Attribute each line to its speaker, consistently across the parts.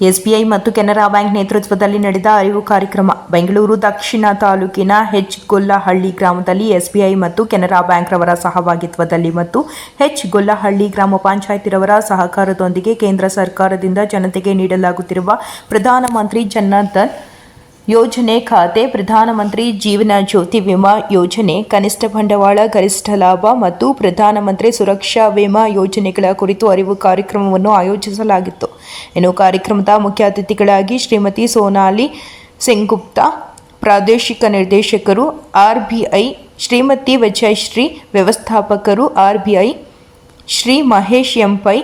Speaker 1: SBI ಮತ್ತು Canara bank ನೇತೃತ್ವದಲ್ಲಿ ನಡೆದ ಅರಿವು ಕಾರ್ಯಕ್ರಮ. ಬೆಂಗಳೂರು ದಕ್ಷಿಣ ತಾಲೂಕಿನ ಹೆಚ್ ಗೊಲ್ಲಹಳ್ಳಿ ಗ್ರಾಮದಲ್ಲಿ ಎಸ್ಬಿಐ ಮತ್ತು ಕೆನರಾ ಬ್ಯಾಂಕ್ ರವರ ಸಹಭಾಗಿತ್ವದಲ್ಲಿ ಮತ್ತು ಹೆಚ್ ಗೊಲ್ಲಹಳ್ಳಿ ಗ್ರಾಮ ಪಂಚಾಯತಿರವರ ಸಹಕಾರದೊಂದಿಗೆ ಕೇಂದ್ರ ಸರ್ಕಾರದಿಂದ ಜನತೆಗೆ ನೀಡಲಾಗುತ್ತಿರುವ ಪ್ರಧಾನಮಂತ್ರಿ ಜನ್ನಧನ್ ಯೋಜನೆ ಖಾತೆ, ಪ್ರಧಾನಮಂತ್ರಿ ಜೀವನ ಜ್ಯೋತಿ ವಿಮಾ ಯೋಜನೆ, ಕನಿಷ್ಠ ಬಂಡವಾಳ, ಗರಿಷ್ಠ ಲಾಭ ಮತ್ತು ಪ್ರಧಾನಮಂತ್ರಿ ಸುರಕ್ಷಾ ವಿಮಾ ಯೋಜನೆಗಳ ಕುರಿತು ಅರಿವು ಕಾರ್ಯಕ್ರಮವನ್ನು ಆಯೋಜಿಸಲಾಗಿತ್ತು. ಇನ್ನು ಕಾರ್ಯಕ್ರಮದ ಮುಖ್ಯ ಅತಿಥಿಗಳಾಗಿ ಶ್ರೀಮತಿ ಸೋನಾಲಿ ಸಿಂಗುಪ್ತಾ, ಪ್ರಾದೇಶಿಕ ನಿರ್ದೇಶಕರು, ಆರ್ಬಿಐ ಶ್ರೀಮತಿ ವಿಜಯಶ್ರೀ, ವ್ಯವಸ್ಥಾಪಕರು, ಆರ್ಬಿಐ ಶ್ರೀ ಮಹೇಶ್ ಎಂಪೈ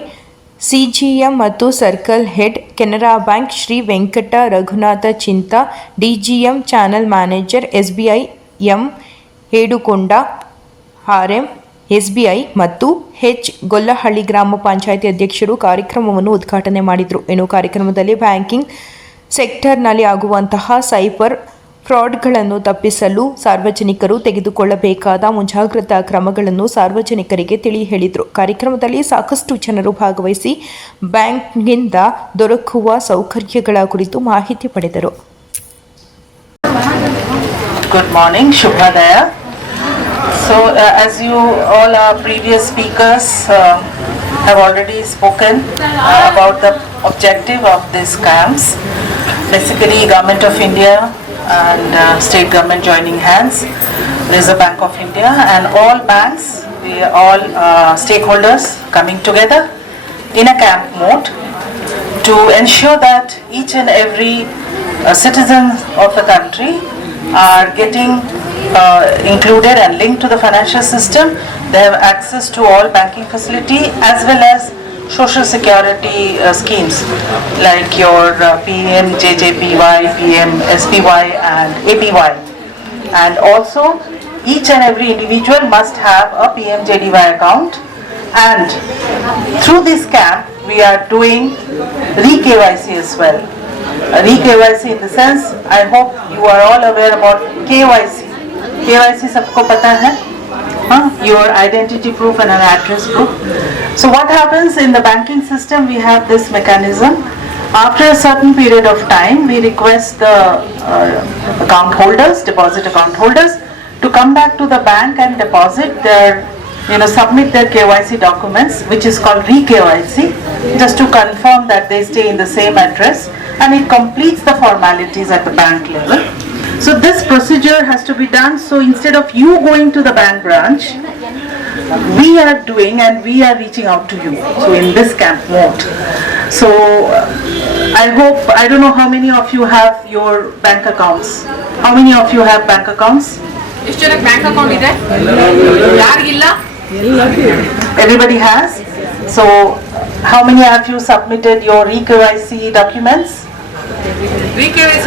Speaker 1: ಸಿಜಿಎಂ ಮತ್ತು circle head Canara bank Shri Venkata Raghunatha Chinta, DGM channel manager SBI M Hedukonda R M SBI ಮತ್ತು ಹೆಚ್ ಗೊಲ್ಲಹಳ್ಳಿ ಗ್ರಾಮ ಪಂಚಾಯಿತಿ ಅಧ್ಯಕ್ಷರು ಕಾರ್ಯಕ್ರಮವನ್ನು ಉದ್ಘಾಟನೆ ಮಾಡಿದರು. ಇನ್ನು ಕಾರ್ಯಕ್ರಮದಲ್ಲಿ ಬ್ಯಾಂಕಿಂಗ್ ಸೆಕ್ಟರ್ನಲ್ಲಿ ಆಗುವಂತಹ ಸೈಬರ್ ಫ್ರಾಡ್ಗಳನ್ನು ತಪ್ಪಿಸಲು ಸಾರ್ವಜನಿಕರು ತೆಗೆದುಕೊಳ್ಳಬೇಕಾದ ಮುಂಜಾಗ್ರತಾ ಕ್ರಮಗಳನ್ನು ಸಾರ್ವಜನಿಕರಿಗೆ ತಿಳಿ ಹೇಳಿದರು ಕಾರ್ಯಕ್ರಮದಲ್ಲಿ ಸಾಕಷ್ಟು ಜನರು ಭಾಗವಹಿಸಿ ಬ್ಯಾಂಕ್ನಿಂದ ದೊರಕುವ ಸೌಕರ್ಯಗಳ ಕುರಿತು ಮಾಹಿತಿ ಪಡೆದರು.
Speaker 2: ಗುಡ್ ಮಾರ್ನಿಂಗ್ ಶುಭೋದಯ. So as you all are previous speakers have already spoken about the objective of this camps basically government of India and uh, state government joining hands, Reserve Bank of India and all banks, we all uh, stakeholders coming together in a camp mode to ensure that each and every uh, citizen of the country are getting uh, included and linked to the financial system. They have access to all banking facility as well as social security uh, schemes like your uh, PM, JJPY, PM, SPY and APY. And also each and every individual must have a PMJDY account and through this camp, we are doing re-KYC as well. Uh, Re-KYC in the sense, I hope you are all aware about KYC. KYC सबको पता है? Huh? Your identity proof and an address proof. So what happens in the banking system, we have this mechanism. After a certain period of time, we request the uh, account holders, deposit account holders, to come back to the bank and deposit their, you know, submit their KYC documents, which is called re-KYC, just to confirm that they stay in the same address and it completes the formalities at the bank level. So this procedure has to be done, so instead of you going to the bank branch, we are doing and we are reaching out to you, so in this camp mode. So uh, I hope, I don't know how many of you have your bank accounts. How many of you have bank accounts?
Speaker 3: ಎಷ್ಟು ಜನಕ್ಕೆ bank account ಇದೆ ಯಾರಿಗಿಲ್ಲ
Speaker 2: Everybody has? So how many VKYC.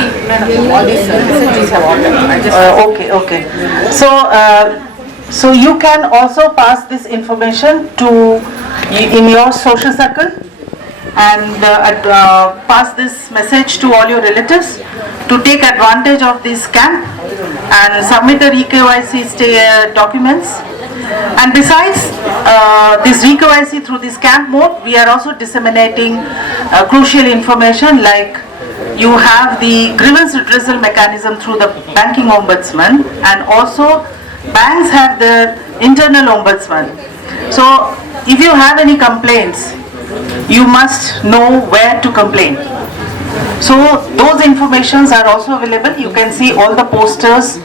Speaker 3: All these have all
Speaker 2: Uh, Okay, okay. So, uh, so you can also pass this information to, in your social circle and uh, uh, pass this message to all your relatives to take advantage of this camp and submit the REKYC stay uh, documents. And besides uh, this REKYC through this camp mode, we are also disseminating uh, crucial information like you have the grievance redressal mechanism through the banking ombudsman and also banks have their internal ombudsman. So if you have any complaints, you must know where to complain. So those informations are also available. You can see all the posters.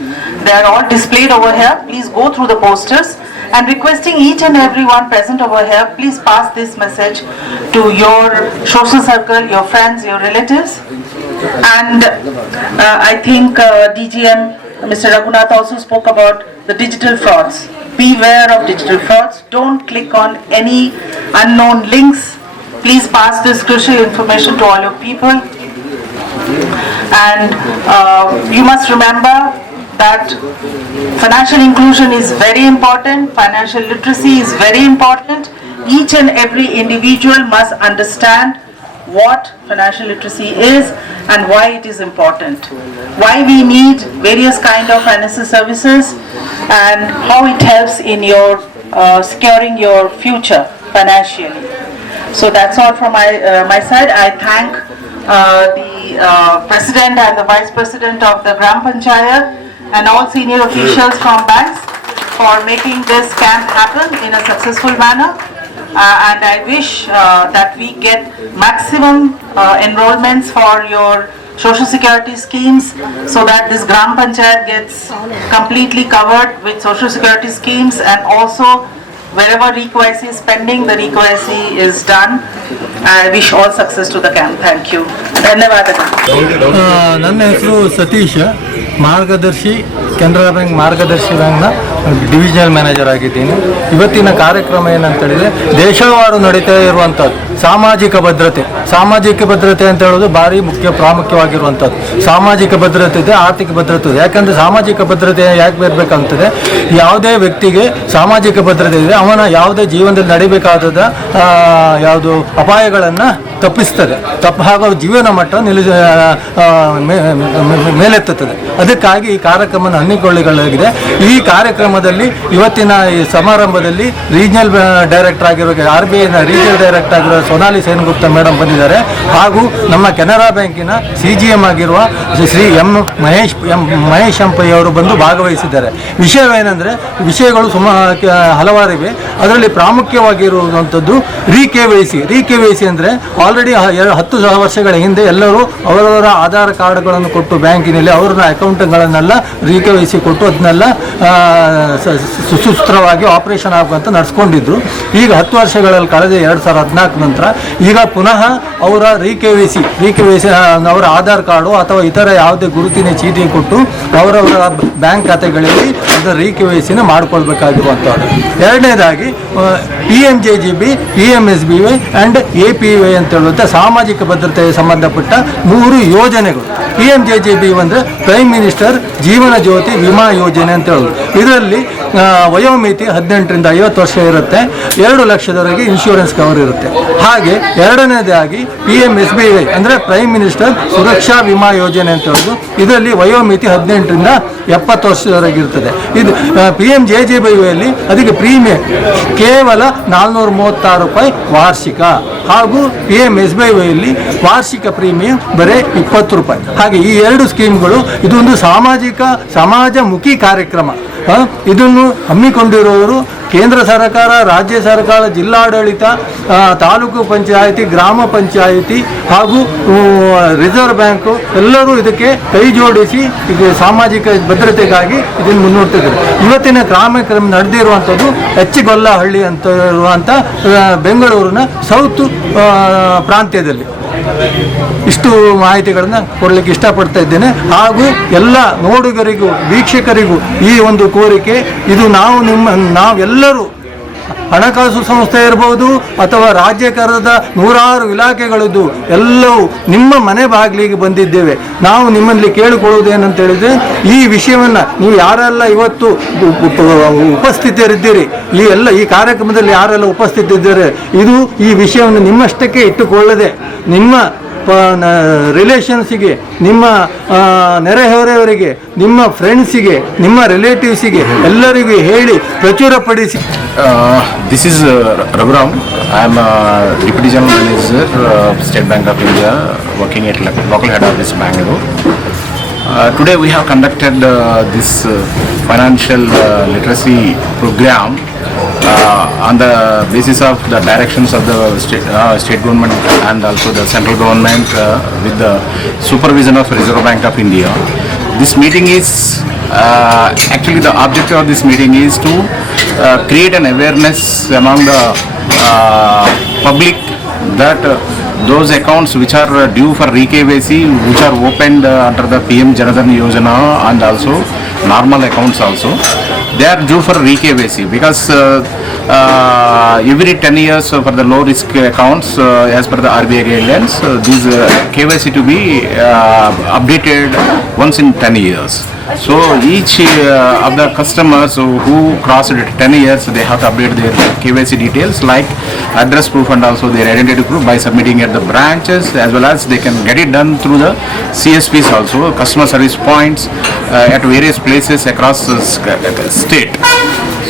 Speaker 2: They are all displayed over here. Please go through the posters and requesting each and every one present over here, please pass this message to your social circle, your friends, your relatives. And uh, I think uh, DGM, Mr. Raghunath also spoke about the digital frauds. Beware of digital frauds. Don't click on any unknown links. Please pass this crucial information to all your people. And uh, you must remember that financial inclusion is very important, financial literacy is very important. Each and every individual must understand what financial literacy is and why it is important. Why we need various kind of financial services and how it helps in your uh, securing your future financially. So that's all from my, uh, my side. I thank uh, the uh, president and the vice president of the Gram Panchayat and all senior officials from banks for making this camp happen in a successful manner. Uh, and I wish uh, that we get maximum uh, enrollments for your social security schemes so that this Gram Panchayat gets completely covered with social security schemes and also wherever request is pending, the request is done. I wish all success to the camp. Thank you. ಧನ್ಯವಾದಗಳು
Speaker 4: ಆ, ನನ್ನ ಹೆಸರು ಸತೀಶ್ ಮಾರ್ಗದರ್ಶಿ Canara bank ಮಾರ್ಗದರ್ಶಿ ಬ್ಯಾಂಕ್ನ divisional manager ಆಗಿದ್ದೀನಿ. ಇವತ್ತಿನ ಕಾರ್ಯಕ್ರಮ ಏನಂತ ಹೇಳಿದ್ರೆ ದೇಶವಾರು ನಡೀತಾ ಇರುವಂಥದ್ದು, ಸಾಮಾಜಿಕ ಭದ್ರತೆ. ಸಾಮಾಜಿಕ ಭದ್ರತೆ ಅಂತ ಹೇಳೋದು ಭಾರಿ ಮುಖ್ಯ ಪ್ರಾಮುಖ್ಯವಾಗಿರುವಂಥದ್ದು. ಸಾಮಾಜಿಕ ಭದ್ರತೆ ಇದೆ, ಆರ್ಥಿಕ ಭದ್ರತೆ ಇದೆ. ಯಾಕಂದರೆ ಸಾಮಾಜಿಕ ಭದ್ರತೆ ಯಾಕೆ ಬರಬೇಕಂತದೆ ಯಾವುದೇ ವ್ಯಕ್ತಿಗೆ ಸಾಮಾಜಿಕ ಭದ್ರತೆ ಇದೆ, ಅವನ ಯಾವುದೇ ಜೀವನದಲ್ಲಿ ನಡಿಬೇಕಾದ ಯಾವುದು ಅಪಾಯಗಳನ್ನು ತಪ್ಪಿಸ್ತದೆ. ತಪ್ಪು, ಹಾಗೂ ಜೀವನ ಮಟ್ಟ ಮೇ- ಮೇಲೆತ್ತುತ್ತದೆ. ಅದಕ್ಕಾಗಿ ಈ ಕಾರ್ಯಕ್ರಮ ಹಮ್ಮಿಕೊಳ್ಳಲಾಗಿದೆ ಈ ಕಾರ್ಯಕ್ರಮದಲ್ಲಿ ಇವತ್ತಿನ ಈ ಸಮಾರಂಭದಲ್ಲಿ ರೀಜನಲ್ ಡೈರೆಕ್ಟರ್ ಆಗಿರೋ ಆರ್ ಬಿ ಐನ ರೀಜನಲ್ ಡೈರೆಕ್ಟರ್ ಆಗಿರೋ ಸೋನಾಲಿ ಸೇನಗುಪ್ತ ಮೇಡಮ್ ಬಂದಿದ್ದಾರೆ. ಹಾಗೂ ನಮ್ಮ ಕೆನರಾ ಬ್ಯಾಂಕಿನ ಸಿ ಜಿ ಎಂ ಆಗಿರುವ ಶ್ರೀ ಎಂ ಮಹೇಶ್ ಎಂ ಮಹೇಶ್ ಎಂಪಯ್ಯ ಅವರು ಬಂದು ಭಾಗವಹಿಸಿದ್ದಾರೆ. ವಿಷಯವೇನೆಂದರೆ, ವಿಷಯಗಳು ಸುಮ ಹಲವಾರಿವೆ. ಅದರಲ್ಲಿ ಪ್ರಾಮುಖ್ಯವಾಗಿರುವಂಥದ್ದು re K Y C. Re K Y C ಅಂದರೆ ಆಲ್ರೆಡಿ ಹತ್ತು ವರ್ಷಗಳ ಹಿಂದೆ ಎಲ್ಲರೂ ಅವರವರ ಆಧಾರ್ ಕಾರ್ಡ್ಗಳನ್ನು ಕೊಟ್ಟು ಬ್ಯಾಂಕಿನಲ್ಲಿ ಅವ್ರನ್ನ ಅಕೌಂಟ್ಗಳನ್ನೆಲ್ಲ ರಿ ಕೆ ವೈ ಸಿ ಕೊಟ್ಟು ಅದನ್ನೆಲ್ಲ ಸುಸೂತ್ರವಾಗಿ ಆಪರೇಷನ್ ಆಗುವಂತ ನಡೆಸ್ಕೊಂಡಿದ್ರು. ಈಗ ಹತ್ತು ವರ್ಷಗಳಲ್ಲಿ ಕಳೆದ ಎರಡು ಸಾವಿರದ ಹದಿನಾಲ್ಕು ನಂತರ ಈಗ ಪುನಃ ಅವರ re K V C, re K V C ಅವರ ಆಧಾರ್ ಕಾರ್ಡು ಅಥವಾ ಇತರ ಯಾವುದೇ ಗುರುತಿನ ಚೀಟಿ ಕೊಟ್ಟು ಅವರವರ ಬ್ಯಾಂಕ್ ಖಾತೆಗಳಲ್ಲಿ ಅದರ ರೀ ಕೆ ವೈ ಸಿನ ಮಾಡ್ಕೊಳ್ಬೇಕಾಗಿರುವಂಥದ್ದು ಎರಡನೇದಾಗಿ P M J G B, P M S B Y and A P Y ಅಂತ ಹೇಳುವಂಥ ಸಾಮಾಜಿಕ ಭದ್ರತೆಗೆ ಸಂಬಂಧಪಟ್ಟ ಮೂರು ಯೋಜನೆಗಳು. P M J J B ಅಂದರೆ ಪ್ರೈಮ್ ಮಿನಿಸ್ಟರ್ ಜೀವನ ಜ್ಯೋತಿ ವಿಮಾ ಯೋಜನೆ ಅಂತ ಹೇಳೋದು. ಇದರಲ್ಲಿ ಆ, ವಯೋಮಿತಿ ಹದಿನೆಂಟರಿಂದ ಐವತ್ತು ವರ್ಷ ಇರುತ್ತೆ. ಎರಡು ಲಕ್ಷದವರೆಗೆ ಇನ್ಶೂರೆನ್ಸ್ ಕವರ್ ಇರುತ್ತೆ. ಹಾಗೆ ಎರಡನೇದಾಗಿ P M S B Y ಅಂದರೆ ಪ್ರೈಮ್ ಮಿನಿಸ್ಟರ್ ಸುರಕ್ಷಾ ವಿಮಾ ಯೋಜನೆ ಅಂತ ಹೇಳೋದು. ಇದರಲ್ಲಿ ವಯೋಮಿತಿ ಹದಿನೆಂಟರಿಂದ ಎಪ್ಪತ್ತು ವರ್ಷದವರೆಗೆ ಇರ್ತದೆ. ಇದು P M J J B ವೈಯಲ್ಲಿ ಅದಕ್ಕೆ ಪ್ರೀಮಿಯಂ ಕೇವಲ ನಾಲ್ನೂರ ಮೂವತ್ತಾರು ರೂಪಾಯಿ ವಾರ್ಷಿಕ. ಹಾಗೂ ಪಿ ಎಂ ಎಸ್ ಬಿ ವೈಯಲ್ಲಿ ವಾರ್ಷಿಕ ಪ್ರೀಮಿಯಂ ಬರೀ ಇಪ್ಪತ್ತು ರೂಪಾಯಿ. ಹಾಗೆ ಈ ಎರಡು ಸ್ಕೀಮ್ಗಳು ಇದೊಂದು ಸಾಮಾಜಿಕ, ಸಮಾಜಮುಖಿ ಕಾರ್ಯಕ್ರಮ. ಇದನ್ನು ಹಮ್ಮಿಕೊಂಡಿರುವವರು ಕೇಂದ್ರ ಸರ್ಕಾರ, ರಾಜ್ಯ ಸರ್ಕಾರ, ಜಿಲ್ಲಾಡಳಿತ ತಾಲೂಕು ಪಂಚಾಯಿತಿ, ಗ್ರಾಮ ಪಂಚಾಯಿತಿ ಹಾಗೂ ರಿಸರ್ವ್ ಬ್ಯಾಂಕು ಎಲ್ಲರೂ ಇದಕ್ಕೆ ಕೈ ಜೋಡಿಸಿ ಇದು ಸಾಮಾಜಿಕ ಭದ್ರತೆಗಾಗಿ ಇದನ್ನು ಮುನ್ನೋಡ್ತಿದ್ದಾರೆ. ಇವತ್ತಿನ ಕಾರ್ಯಕ್ರಮ ನಡೆದಿರುವಂಥದ್ದು ಹೆಚ್ಚಿಗೊಲ್ಲಹಳ್ಳಿ ಗೊಲ್ಲಹಳ್ಳಿ ಅಂತ ಇರುವಂಥ ಬೆಂಗಳೂರಿನ ಸೌತ್ ಪ್ರಾಂತ್ಯದಲ್ಲಿ ಇಷ್ಟು ಮಾಹಿತಿಗಳನ್ನು ಕೊಡಲಿಕ್ಕೆ ಇಷ್ಟಪಡ್ತಾ ಇದ್ದೇನೆ. ಹಾಗೂ ಎಲ್ಲ ನೋಡುಗರಿಗೂ, ವೀಕ್ಷಕರಿಗೂ ಈ ಒಂದು ಕೋರಿಕೆ, ಇದು ನಾವು ನಿಮ್ಮ, ನಾವೆಲ್ಲರೂ ಹಣಕಾಸು ಸಂಸ್ಥೆ ಇರ್ಬೋದು ಅಥವಾ ರಾಜ್ಯ ಕರದ ನೂರಾರು ಇಲಾಖೆಗಳದ್ದು, ಎಲ್ಲವೂ ನಿಮ್ಮ ಮನೆ ಬಾಗಿಲಿಗೆ ಬಂದಿದ್ದೇವೆ. ನಾವು ನಿಮ್ಮಲ್ಲಿ ಕೇಳಿಕೊಳ್ಳುವುದೇನಂತ ಹೇಳಿದರೆ, ಈ ವಿಷಯವನ್ನು ನೀವು ಯಾರೆಲ್ಲ ಇವತ್ತು ಉಪ- ಉಪ- ಉಪಸ್ಥಿತರಿದ್ದೀರಿ, ಈ ಎಲ್ಲ ಈ ಕಾರ್ಯಕ್ರಮದಲ್ಲಿ ಯಾರೆಲ್ಲ ಉಪಸ್ಥಿತಿದ್ದಾರೆ ಇದು ಈ ವಿಷಯವನ್ನು ನಿಮ್ಮಷ್ಟಕ್ಕೆ ಇಟ್ಟುಕೊಳ್ಳದೆ, ನಿಮ್ಮ ರಿಲೇಷನ್ಸಿಗೆ ನಿಮ್ಮ ನೆರೆಹೊರೆಯವರಿಗೆ, ನಿಮ್ಮ ಫ್ರೆಂಡ್ಸಿಗೆ ನಿಮ್ಮ ರಿಲೇಟಿವ್ಸಿಗೆ ಎಲ್ಲರಿಗೂ ಹೇಳಿ ಪ್ರಚುರಪಡಿಸಿ.
Speaker 5: This This Raghuram I am I general manager State Bank of India working at local head office at today we have conducted this financial literacy we uh, on the basis of the directions of the state, uh, state government and also the central government uh, with the supervision of Reserve Bank of India. This meeting is actually the objective of this meeting is to create an awareness among the public that those accounts which are due for re-KYC, which are opened uh, under the PM Janadhan Yojana and also normal accounts also, they are due for re-KYC because uh, uh, every 10 years uh, for the low risk accounts as per the RBI guidelines, these KYC to be updated once in 10 years. So each uh, of the customers who crossed 10 years, they have to update their KYC details like address proof and also their identity proof by submitting at the branches as well as they can get it done through the CSPs also, customer service points uh, at various places across the state.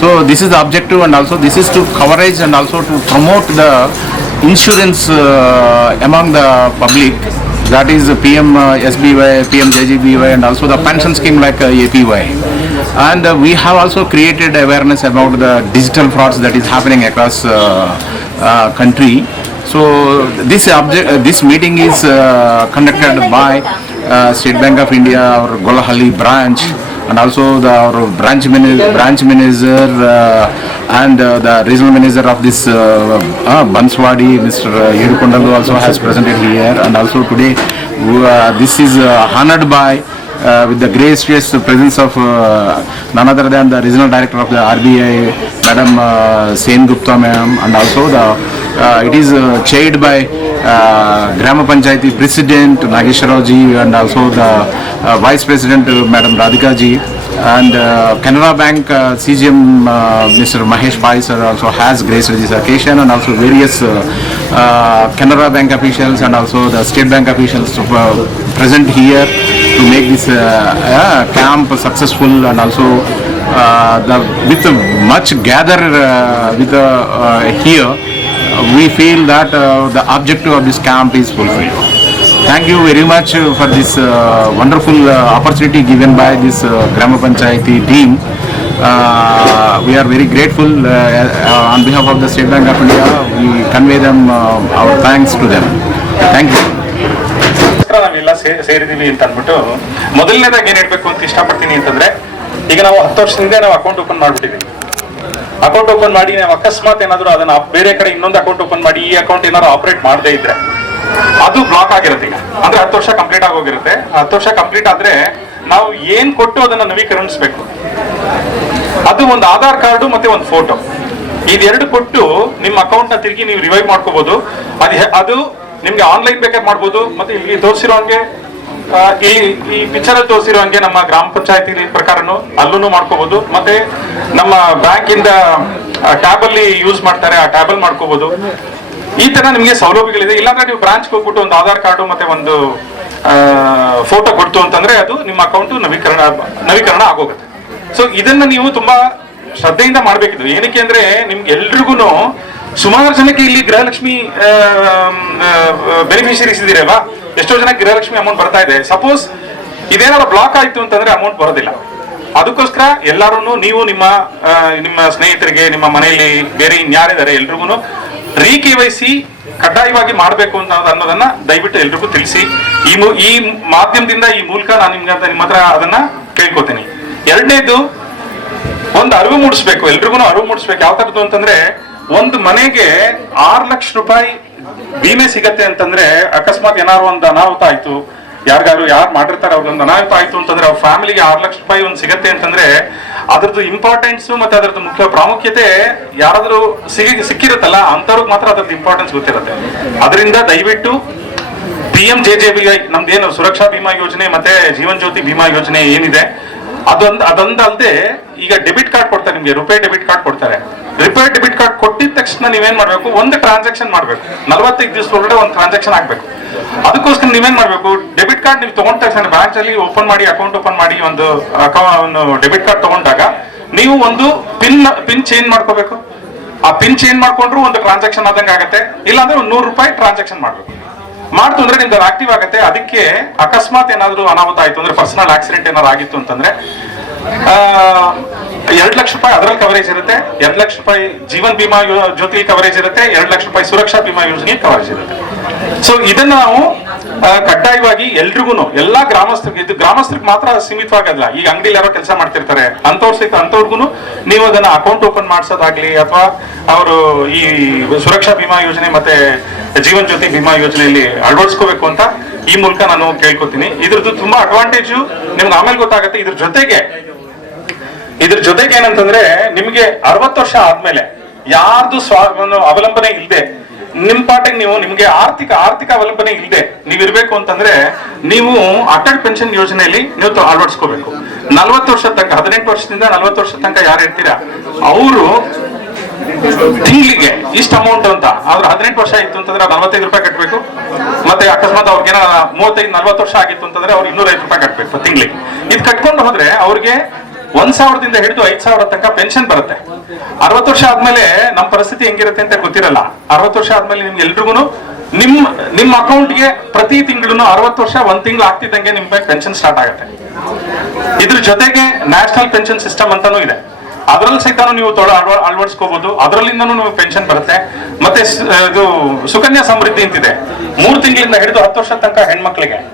Speaker 5: So this is the objective and also this is to coverage and also to promote the insurance uh, among the public That is PM uh, SBY, PM JGBY, and also the pension scheme like uh, APY. And uh, we have also created awareness about the digital frauds that is happening across uh, uh, country. So this object, uh, this meeting is uh, conducted by uh, State Bank of India, or Golahalli branch, and also the our branch manager, branch manager uh, and uh, the regional manager of this uh, uh, Banswadi, Mr. Yedukondalu also has presented here, and also today uh, this is uh, honored by uh, with the gracious presence of uh, none other than the regional director of the RBI, Madam uh, Sen Gupta ma'am, and also the uh, it is uh, chaired by uh, Grama Panchayati President Nageshwara ji and also the uh, Vice President uh, Madam Radhika ji and uh, Canara Bank uh, CGM uh, Mr. Mahesh Pai sir also has graced this occasion and also various uh, uh, Canara Bank officials and also the State Bank officials uh, present here to make this uh, uh, camp successful and also uh, the, with much gather with here we feel that the objective of this camp is fulfilled. Thank you very much for this uh, wonderful uh, opportunity given by this uh, Grama Panchayati team. Uh, we are very grateful uh, uh, on behalf of the State Bank of India. We convey them uh, our thanks to them. Thank you.
Speaker 6: ನಾವೆಲ್ಲ ಸೇರಿದೀವಿ ಅಂತ ಅಂದ್ಬಿಟ್ಟು ಮೊದಲನೇದಾಗಿ ಏನ್ ಹೇಳ್ಬೇಕು ಅಂತ ಇಷ್ಟಪಡ್ತೀನಿ ಅಂತಂದ್ರೆ, ಈಗ ನಾವು ಹತ್ತು ವರ್ಷದಿಂದ ನಾವು ಅಕೌಂಟ್ ಓಪನ್ ಮಾಡ್ಬಿಟ್ಟಿದ್ದೀವಿ. ಅಕೌಂಟ್ ಓಪನ್ ಮಾಡಿ ನಾವು ಅಕಸ್ಮಾತ್ ಏನಾದ್ರು ಅದನ್ನ ಬೇರೆ ಕಡೆ ಇನ್ನೊಂದು ಅಕೌಂಟ್ ಓಪನ್ ಮಾಡಿ ಈ ಅಕೌಂಟ್ ಏನಾದ್ರು ಆಪರೇಟ್ ಮಾಡದೇ ಇದ್ರೆ, ಅದು ಬ್ಲಾಕ್ ಆಗಿರುತ್ತೆ ಈಗ. ಅಂದ್ರೆ ಹತ್ತು ವರ್ಷ ಕಂಪ್ಲೀಟ್ ಆಗೋಗಿರುತ್ತೆ. ಹತ್ತು ವರ್ಷ ಕಂಪ್ಲೀಟ್ ಆದ್ರೆ ನಾವು ಏನ್ ಕೊಟ್ಟು ಅದನ್ನ ನವೀಕರಿಸಬೇಕು? ಅದು ಒಂದು ಆಧಾರ್ ಕಾರ್ಡು ಮತ್ತೆ ಒಂದು ಫೋಟೋ ಇದೆರಡು ಕೊಟ್ಟು ನಿಮ್ಮ ಅಕೌಂಟ್ನ ತಿರುಗಿ ನೀವು ರಿವೈವ್ ಮಾಡ್ಕೋಬಹುದು ಅದು ನಿಮ್ಗೆ ಆನ್ಲೈನ್ ಬೇಕಾದ್ರೆ ಮಾಡ್ಬೋದು. ಮತ್ತೆ ಇಲ್ಲಿ ತೋರಿಸಿರೋ ಹಂಗೆ ಇಲ್ಲಿ ಈ ಪಿಕ್ಚರ್ ಅಲ್ಲಿ ತೋರಿಸಿರೋ ಹಂಗೆ ನಮ್ಮ ಗ್ರಾಮ ಪಂಚಾಯತಿ ಪ್ರಕಾರನು ಅಲ್ಲೂ ಮಾಡ್ಕೋಬಹುದು ಮತ್ತೆ ನಮ್ಮ ಬ್ಯಾಂಕ್ ಇಂದ ಟ್ಯಾಬ್ ಅಲ್ಲಿ ಯೂಸ್ ಮಾಡ್ತಾರೆ, ಆ ಟ್ಯಾಬ್ ಅಲ್ಲಿ ಮಾಡ್ಕೋಬಹುದು ಈ ತರ ನಿಮ್ಗೆ ಸೌಲಭ್ಯಗಳಿದೆ. ಇಲ್ಲಾಂದ್ರೆ ನೀವು ಬ್ರಾಂಚ್ ಹೋಗ್ಬಿಟ್ಟು ಒಂದು ಆಧಾರ್ ಕಾರ್ಡು ಮತ್ತೆ ಒಂದು ಫೋಟೋ ಕೊಡ್ತು ಅಂತಂದ್ರೆ ಅದು ನಿಮ್ಮ ಅಕೌಂಟ್ ನವೀಕರಣ ನವೀಕರಣ ಆಗೋಗುತ್ತೆ. ಸೊ ಇದನ್ನ ನೀವು ತುಂಬಾ ಶ್ರದ್ಧೆಯಿಂದ ಮಾಡ್ಬೇಕಿದ್ರು ಏನಕ್ಕೆ ಅಂದ್ರೆ ನಿಮ್ಗೆ ಎಲ್ರಿಗೂ ಸುಮಾರು ಜನಕ್ಕೆ ಇಲ್ಲಿ ಗೃಹಲಕ್ಷ್ಮಿ ಬೆನಿಫಿಷರೀಸ್ ಇದೀರಲ್ವಾ ಎಷ್ಟೋ ಜನ ಗೃಹಲಕ್ಷ್ಮಿ ಅಮೌಂಟ್ ಬರ್ತಾ ಇದೆ. ಸಪೋಸ್ ಇದೇನಾದ್ರು ಬ್ಲಾಕ್ ಆಯ್ತು ಅಂತಂದ್ರೆ ಅಮೌಂಟ್ ಬರೋದಿಲ್ಲ. ಅದಕ್ಕೋಸ್ಕರ ಎಲ್ಲರೂ ನೀವು ನಿಮ್ಮ ನಿಮ್ಮ ಸ್ನೇಹಿತರಿಗೆ, ನಿಮ್ಮ ಮನೆಯಲ್ಲಿ ಬೇರೆ ಇನ್ಯಾರಿದ್ದಾರೆ ಎಲ್ರಿಗೂ ರೀ ಕೆ ವೈ ಸಿ ಕಡ್ಡಾಯವಾಗಿ ಮಾಡಬೇಕು ಅಂತ ಅನ್ನೋದನ್ನ ದಯವಿಟ್ಟು ಎಲ್ರಿಗೂ ತಿಳಿಸಿ. ಈ ಈ ಮಾಧ್ಯಮದಿಂದ ಈ ಮೂಲಕ ನಾನು ನಿಮ್ಗೆ ನಿಮ್ಮ ಹತ್ರ ಅದನ್ನ ಕೇಳ್ಕೊತೀನಿ. ಎರಡನೇದು, ಒಂದು ಅರಿವು ಮೂಡಿಸ್ಬೇಕು. ಎಲ್ರಿಗೂ ಅರಿವು ಮೂಡಿಸ್ಬೇಕು. ಯಾವ ತರದ್ದು ಅಂತಂದ್ರೆ ಒಂದು ಮನೆಗೆ ಆರು ಲಕ್ಷ ರೂಪಾಯಿ ವಿಮೆ ಸಿಗತ್ತೆ ಅಂತಂದ್ರೆ ಅಕಸ್ಮಾತ್ ಏನಾದ್ರು ಒಂದು ಅನಾಹುತ ಆಯ್ತು. ಯಾರಿಗಾದ್ರು ಯಾರು ಮಾಡಿರ್ತಾರೆ ಒಂದು ಅನಾಹುತ ಆಯ್ತು ಅಂತಂದ್ರೆ ಅವ್ರ ಫ್ಯಾಮಿಲಿಗೆ ಆರು ಲಕ್ಷ ರೂಪಾಯಿ ಒಂದು ಸಿಗತ್ತೆ ಅಂತಂದ್ರೆ ಅದ್ರದ್ದು ಇಂಪಾರ್ಟೆನ್ಸ್ ಮತ್ತೆ ಅದ್ರದ್ದು ಮುಖ್ಯ ಪ್ರಾಮುಖ್ಯತೆ ಯಾರಾದ್ರೂ ಸಿಗಿ, ಸಿಕ್ಕಿರುತ್ತಲ್ಲ ಅಂತವ್ರಿಗೆ ಮಾತ್ರ ಅದ್ರದ್ದು ಇಂಪಾರ್ಟೆನ್ಸ್ ಗೊತ್ತಿರುತ್ತೆ. ಅದರಿಂದ ದಯವಿಟ್ಟು P M J J B Y ನಮ್ದೇನು ಸುರಕ್ಷಾ ಬಿಮಾ ಯೋಜನೆ ಮತ್ತೆ ಜೀವನ್ ಜ್ಯೋತಿ ಬಿಮಾ ಯೋಜನೆ ಏನಿದೆ ಅದೊಂದು ಅದೊಂದಲ್ಲದೆ ಈಗ ಡೆಬಿಟ್ ಕಾರ್ಡ್ ಕೊಡ್ತಾರೆ ನಿಮ್ಗೆ, ರುಪೇ ಡೆಬಿಟ್ ಕಾರ್ಡ್ ಕೊಡ್ತಾರೆ. ರಿಪೇರ್ ಡೆಬಿಟ್ ಕಾರ್ಡ್ ಕೊಟ್ಟಿದ ತಕ್ಷಣ ನೀವೇನ್ ಮಾಡ್ಬೇಕು? ಒಂದು ಟ್ರಾನ್ಸಾಕ್ಷನ್ ಮಾಡ್ಬೇಕು. ನಲವತ್ತೈದು ದಿವಸ ಒಳಗಡೆ ಒಂದು ಟ್ರಾನ್ಸಾಕ್ಷನ್ ಆಗ್ಬೇಕು. ಅದಕ್ಕೋಸ್ಕರ ನೀವೇನ್ ಮಾಡ್ಬೇಕು? ಡೆಬಿಟ್ ಕಾರ್ಡ್ ನೀವು ತಗೊಂಡ ತಕ್ಷಣ ಬ್ಯಾಂಕ್ ಅಲ್ಲಿ ಓಪನ್ ಮಾಡಿ ಅಕೌಂಟ್ ಓಪನ್ ಮಾಡಿ ಒಂದು ಅಕೌಂಟ್ ಡೆಬಿಟ್ ಕಾರ್ಡ್ ತಗೊಂಡಾಗ ನೀವು ಒಂದು ಪಿನ್ ಪಿನ್ ಚೇಂಜ್ ಮಾಡ್ಕೋಬೇಕು. ಆ ಪಿನ್ ಚೇಂಜ್ ಮಾಡ್ಕೊಂಡ್ರು ಒಂದು ಟ್ರಾನ್ಸಾಕ್ಷನ್ ಆದಂಗೆ ಆಗುತ್ತೆ ಇಲ್ಲಾಂದ್ರೆ ಒಂದು ನೂರು ರೂಪಾಯಿ ಟ್ರಾನ್ಸಾಕ್ಷನ್ ಮಾಡ್ಬೇಕು. ಮಾಡ್ತು ಅಂದ್ರೆ ನಿಮ್ದು ಆಕ್ಟಿವ್ ಆಗುತ್ತೆ. ಅದಕ್ಕೆ ಅಕಸ್ಮಾತ್ ಏನಾದ್ರು ಅನಾಹುತ ಆಯ್ತು ಅಂದ್ರೆ ಪರ್ಸನಲ್ ಆಕ್ಸಿಡೆಂಟ್ ಏನಾದ್ರು ಆಗಿತ್ತು ಅಂತಂದ್ರೆ ಎರಡ್ ಲಕ್ಷ ರೂಪಾಯಿ ಅದರಲ್ಲಿ ಕವರೇಜ್ ಇರುತ್ತೆ. ಎರಡ್ ಲಕ್ಷ ರೂಪಾಯಿ ಜೀವನ್ ಬಿಮಾ ಜೊತೆ ಕವರೇಜ್ ಇರುತ್ತೆ. ಎರಡ್ ಲಕ್ಷ ರೂಪಾಯಿ ಸುರಕ್ಷಾ ಬಿಮಾ ಯೋಜನೆ ಕವರೇಜ್ ಇರುತ್ತೆ. ಸೊ ಇದನ್ನ ನಾವು ಕಡ್ಡಾಯವಾಗಿ ಎಲ್ರಿಗೂ ಎಲ್ಲಾ ಗ್ರಾಮಸ್ಥರಿಗೆ, ಇದು ಗ್ರಾಮಸ್ಥರಿಗೆ ಮಾತ್ರ ಸೀಮಿತವಾಗಲ್ಲ. ಈ ಅಂಗಡಿಲಿ ಯಾರೋ ಕೆಲಸ ಮಾಡ್ತಿರ್ತಾರೆ. ಅಂತವ್ರ ಸಹಿತ ಅಂತವ್ರಿಗೂ ನೀವು ಅದನ್ನ ಅಕೌಂಟ್ ಓಪನ್ ಮಾಡಿಸೋದಾಗ್ಲಿ ಅಥವಾ ಅವರು ಈ ಸುರಕ್ಷಾ ಬಿಮಾ ಯೋಜನೆ ಮತ್ತೆ ಜೀವನ್ ಜ್ಯೋತಿ ಬಿಮಾ ಯೋಜನೆಯಲ್ಲಿ ಅಳವಡಿಸ್ಕೋಬೇಕು ಅಂತ ಈ ಮೂಲಕ ನಾನು ಕೇಳ್ಕೊತೀನಿ. ಇದ್ರದ್ದು ತುಂಬಾ ಅಡ್ವಾಂಟೇಜು ನಿಮ್ಗೆ ಆಮೇಲೆ ಗೊತ್ತಾಗುತ್ತೆ, ಇದ್ರ ಜೊತೆಗೆ ಇದ್ರ ಜೊತೆಗೆ ಏನಂತಂದ್ರೆ ನಿಮ್ಗೆ ಅರವತ್ತು ವರ್ಷ ಆದ್ಮೇಲೆ ಯಾರ್ದು ಸ್ವಾ ಅವಲಂಬನೆ ಇಲ್ಲದೆ ನಿಮ್ ಪಾಟಿಗೆ ನೀವು ನಿಮ್ಗೆ ಆರ್ಥಿಕ ಆರ್ಥಿಕ ಅವಲಂಬನೆ ಇಲ್ಲದೆ ನೀವ್ ಇರ್ಬೇಕು ಅಂತಂದ್ರೆ ನೀವು ಅಟಲ್ ಪೆನ್ಷನ್ ಯೋಜನೆಯಲ್ಲಿ ನೀವು ಅಳವಡಿಸ್ಕೋಬೇಕು. ನಲ್ವತ್ತು ವರ್ಷ ತನಕ, ಹದಿನೆಂಟು ವರ್ಷದಿಂದ ನಲ್ವತ್ತು ವರ್ಷ ತನಕ ಯಾರು ಇರ್ತೀರಾ? ಅವರು ತಿಂಗಳಿಗೆ ಇಷ್ಟು ಅಮೌಂಟ್ ಅಂತ. ಆದ್ರೆ ಹದಿನೆಂಟು ವರ್ಷ ಇತ್ತು ಅಂತಂದ್ರೆ ನಲವತ್ತೈದು ರೂಪಾಯಿ ಕಟ್ಟಬೇಕು ಮತ್ತೆ ಅಕಸ್ಮಾತ್ ಅವ್ರಿಗೆ ಮೂವತ್ತೈದು, ನಲ್ವತ್ತು ವರ್ಷ ಆಗಿತ್ತು ಅಂತಂದ್ರೆ ಅವ್ರು ಇನ್ನೂರೈದು ರೂಪಾಯಿ ಕಟ್ಟಬೇಕು ತಿಂಗಳಿಗೆ. ಇದು ಕಟ್ಕೊಂಡು ಹೋದ್ರೆ ಅವ್ರಿಗೆ ಒಂದ್ ಸಾವಿರದಿಂದ ಹಿಡಿದು ಐದ್ ಸಾವಿರ ತನಕ ಪೆನ್ಷನ್ ಬರುತ್ತೆ. ಅರವತ್ತು ವರ್ಷ ಆದ್ಮೇಲೆ ನಮ್ಮ ಪರಿಸ್ಥಿತಿ ಹೆಂಗಿರುತ್ತೆ ಅಂತ ಗೊತ್ತಿರಲ್ಲ. ಅರವತ್ತು ವರ್ಷ ಆದ್ಮೇಲೆ ನಿಮ್ಗೆ ಎಲ್ರಿಗೂ ನಿಮ್, ನಿಮ್ಮ ಅಕೌಂಟ್ಗೆ ಪ್ರತಿ ತಿಂಗಳು ಅರವತ್ತು ವರ್ಷ ಒಂದ್ ತಿಂಗಳು ಆಗ್ತಿದ್ದಂಗೆ ನಿಮ್ಗೆ ಪೆನ್ಷನ್ ಸ್ಟಾರ್ಟ್ ಆಗುತ್ತೆ. ಇದ್ರ ಜೊತೆಗೆ ನ್ಯಾಷನಲ್ ಪೆನ್ಷನ್ ಸಿಸ್ಟಮ್ ಅಂತಾನೂ ಇದೆ. ಅದರಲ್ಲಿ ಸಹಿತ ನೀವು ತೊಡ ಅಳವ- ಅಳವಡಿಸ್ಕೋಬಹುದು ಅದರಲ್ಲಿಂದನೂ ಪೆನ್ಷನ್ ಬರುತ್ತೆ. ಮತ್ತೆ ಇದು ಸುಕನ್ಯಾ ಸಮೃದ್ಧಿ ಅಂತಿದೆ. ಮೂರು ತಿಂಗಳಿಂದ ಹಿಡಿದು ಹತ್ತು ವರ್ಷ ತನಕ ಹೆಣ್ಮಕ್ಳಿಗೆ.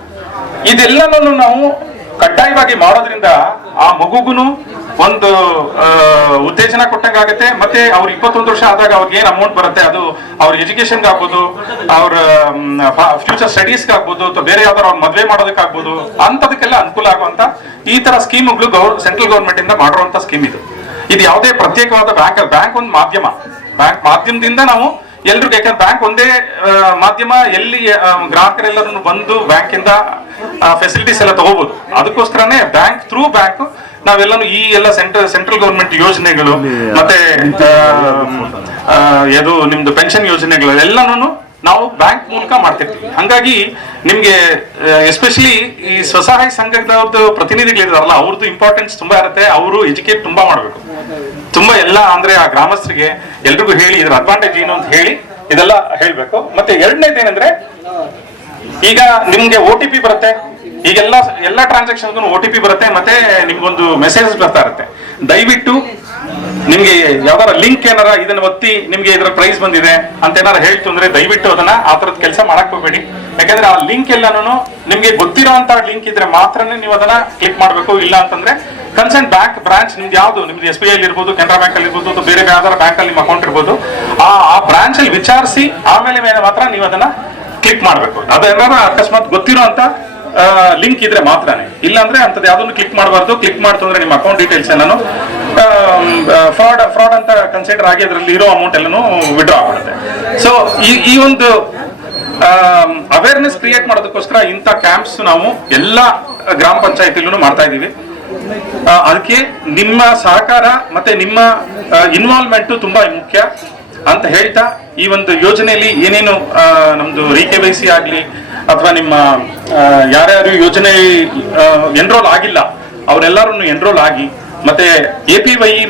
Speaker 6: ಇದೆಲ್ಲನೂ ನಾವು ಕಡ್ಡಾಯವಾಗಿ ಮಾಡೋದ್ರಿಂದ ಆ ಮಗುಗುನು ಒಂದು ಉತ್ತೇಜನ ಕೊಟ್ಟಂಗಾಗತ್ತೆ. ಮತ್ತೆ ಅವ್ರ ಇಪ್ಪತ್ತೊಂದು ವರ್ಷ ಆದಾಗ ಅವ್ರಿಗೆ ಏನ್ ಅಮೌಂಟ್ ಬರುತ್ತೆ ಅದು ಅವ್ರ ಎಜುಕೇಶನ್ಗೆ ಆಗ್ಬೋದು ಅವ್ರ ಫ್ಯೂಚರ್ ಸ್ಟಡೀಸ್ಗೆ ಆಗ್ಬೋದು ಅಥವಾ ಬೇರೆ ಯಾವ್ದಾರು ಅವ್ರ ಮದುವೆ ಮಾಡೋದಕ್ಕಾಗ್ಬೋದು, ಅಂತದಕ್ಕೆಲ್ಲ ಅನುಕೂಲ ಆಗುವಂತ ಈ ತರ ಸ್ಕೀಮ್ಗಳು ಗೌರ್ ಸೆಂಟ್ರಲ್ ಗೌರ್ಮೆಂಟ್ ಇಂದ ಮಾಡಿರುವಂತ ಸ್ಕೀಮ್ ಇದು. ಇದು ಯಾವುದೇ ಪ್ರತ್ಯೇಕವಾದ ಬ್ಯಾಂಕ್ ಬ್ಯಾಂಕ್ ಒಂದು ಮಾಧ್ಯಮ. ಬ್ಯಾಂಕ್ ಮಾಧ್ಯಮದಿಂದ ನಾವು ಎಲ್ರಿಗೂ ಯಾಕಂದ್ರೆ ಬ್ಯಾಂಕ್ ಒಂದೇ ಮಾಧ್ಯಮ ಎಲ್ಲಿ ಗ್ರಾಹಕರೆಲ್ಲರೂ ಬಂದು ಬ್ಯಾಂಕ್ ಇಂದ ಫೆಸಿಲಿಟೀಸ್ ಎಲ್ಲ ತಗೋಬಹುದು ಅದಕ್ಕೋಸ್ಕರನೇ ಬ್ಯಾಂಕ್ ಥ್ರೂ ಬ್ಯಾಂಕ್ ನಾವೆಲ್ಲರೂ ಈ ಎಲ್ಲ ಸೆಂಟ್ರಲ್ ಸೆಂಟ್ರಲ್ ಗೌರ್ಮೆಂಟ್ ಯೋಜನೆಗಳು ಮತ್ತೆ ಇದು ನಿಮ್ದು ಪೆನ್ಷನ್ ಯೋಜನೆಗಳು ಎಲ್ಲನೂ ನಾವು ಬ್ಯಾಂಕ್ ಮೂಲಕ ಮಾಡ್ತಿರ್ತೀವಿ. ಹಂಗಾಗಿ ನಿಮ್ಗೆ ಎಸ್ಪೆಷಲಿ ಈ ಸ್ವಸಹಾಯ ಸಂಘದ ಪ್ರತಿನಿಧಿಗಳಿದಾರಲ್ಲ ಅವ್ರದ್ದು ಇಂಪಾರ್ಟೆನ್ಸ್ ತುಂಬಾ ಇರುತ್ತೆ. ಅವರು ಎಜುಕೇಟ್ ತುಂಬಾ ಮಾಡಬೇಕು. ತುಂಬಾ ಎಲ್ಲ ಅಂದ್ರೆ ಆ ಗ್ರಾಮಸ್ಥರಿಗೆ ಎಲ್ರಿಗೂ ಹೇಳಿ, ಇದ್ರ ಅಡ್ವಾಂಟೇಜ್ ಏನು ಅಂತ ಹೇಳಿ ಇದೆಲ್ಲ ಹೇಳ್ಬೇಕು. ಮತ್ತೆ ಎರಡನೇದೇನೆಂದ್ರೆ, ಈಗ ನಿಮ್ಗೆ ಓ ಟಿ ಪಿ ಬರುತ್ತೆ. ಈಗೆಲ್ಲ, ಎಲ್ಲ ಟ್ರಾನ್ಸಾಕ್ಷನ್ ಓ ಟಿ ಪಿ ಬರುತ್ತೆ. ಮತ್ತೆ ನಿಮ್ಗೊಂದು ಮೆಸೇಜ್ ಬರ್ತಾ ಇರುತ್ತೆ. ದಯವಿಟ್ಟು ನಿಮ್ಗೆ ಯಾವ್ದಾರ ಲಿಂಕ್ ಏನಾರ ಇದನ್ನ ಒತ್ತಿ ನಿಮ್ಗೆ ಇದ್ರ ಪ್ರೈಸ್ ಬಂದಿದೆ ಅಂತ ಏನಾರ ಹೇಳ್ತು ಅಂದ್ರೆ ದಯವಿಟ್ಟು ಅದನ್ನ ಆ ತರದ ಕೆಲಸ ಮಾಡಕ್ ಹೋಗ್ಬೇಡಿ. ಯಾಕಂದ್ರೆ ಆ ಲಿಂಕ್ ಎಲ್ಲಾನು ನಿಮ್ಗೆ ಗೊತ್ತಿರೋಂತ ಲಿಂಕ್ ಇದ್ರೆ ಮಾತ್ರನೇ ನೀವು ಅದನ್ನ ಕ್ಲಿಕ್ ಮಾಡ್ಬೇಕು. ಇಲ್ಲ ಅಂತಂದ್ರೆ ಕನ್ಸರ್ನ್ ಬ್ಯಾಂಕ್ ಬ್ರಾಂಚ್ ನಿಮ್ದು ಯಾವ್ದು? ನಿಮ್ದು ಎಸ್ ಬಿ ಐ ಇರ್ಬೋದು ಕೆನರಾ ಬ್ಯಾಂಕ್ ಅಲ್ಲಿ ಇರ್ಬೋದು, ಅಥವಾ ಬೇರೆ ಯಾವ್ದಾರ ಬ್ಯಾಂಕ್ ಅಲ್ಲಿ ನಿಮ್ಮ ಅಕೌಂಟ್ ಇರ್ಬೋದು. ಆ ಆ ಬ್ರಾಂಚ್ ಅಲ್ಲಿ ವಿಚಾರಿಸಿ ಆಮೇಲೆ ಮೇಲೆ ಮಾತ್ರ ನೀವು ಅದನ್ನ ಕ್ಲಿಕ್ ಮಾಡ್ಬೇಕು. ಅದೇನಾರ ಅಕಸ್ಮಾತ್ ಗೊತ್ತಿರೋ ಅಂತ ಲಿಂಕ್ ಇದ್ರೆ ಮಾತ್ರನೇ. ಇಲ್ಲಾಂದ್ರೆ ಅಂತದ್ ಯಾವ್ದನ್ನು ಕ್ಲಿಕ್ ಮಾಡಬಾರ್ದು. ಕ್ಲಿಕ್ ಮಾಡ್ತಂದ್ರೆ ನಿಮ್ಮ ಅಕೌಂಟ್ ಡೀಟೇಲ್ಸ್ ಎಲ್ಲಾನು ಫ್ರಾಡ್ ಫ್ರಾಡ್ ಅಂತ ಕನ್ಸಿಡರ್ ಆಗಿ ಅದರಲ್ಲಿ ಇರೋ ಅಮೌಂಟ್ ಎಲ್ಲಾನು ವಿಡ್ರಾ ಆಗ್ಬಿಡುತ್ತೆ ಸೊ ಈ ಒಂದು ಅವೇರ್ನೆಸ್ ಕ್ರಿಯೇಟ್ ಮಾಡೋದಕ್ಕೋಸ್ಕರ ಇಂಥ ಕ್ಯಾಂಪ್ಸ್ ನಾವು ಎಲ್ಲ ಗ್ರಾಮ ಪಂಚಾಯತಿಲೂ ಮಾಡ್ತಾ ಇದ್ದೀವಿ. ಅದಕ್ಕೆ ನಿಮ್ಮ ಸಹಕಾರ ಮತ್ತೆ ನಿಮ್ಮ ಇನ್ವಾಲ್ವ್ಮೆಂಟ್ ತುಂಬಾ ಮುಖ್ಯ ಅಂತ ಹೇಳ್ತಾ ಈ ಒಂದು ಯೋಜನೆಯಲ್ಲಿ ಏನೇನು ನಮ್ಮದು ರಿ ಕೆ ವೈ ಆಗ್ಲಿ ಅಥವಾ ನಿಮ್ಮ ಯಾರ್ಯಾರು ಯೋಜನೆ ಎನ್ರೋಲ್ ಆಗಿಲ್ಲ ಅವರೆಲ್ಲರೂ ಎನ್ರೋಲ್ ಆಗಿ ಮತ್ತೆ ಎ ಪಿ ವೈ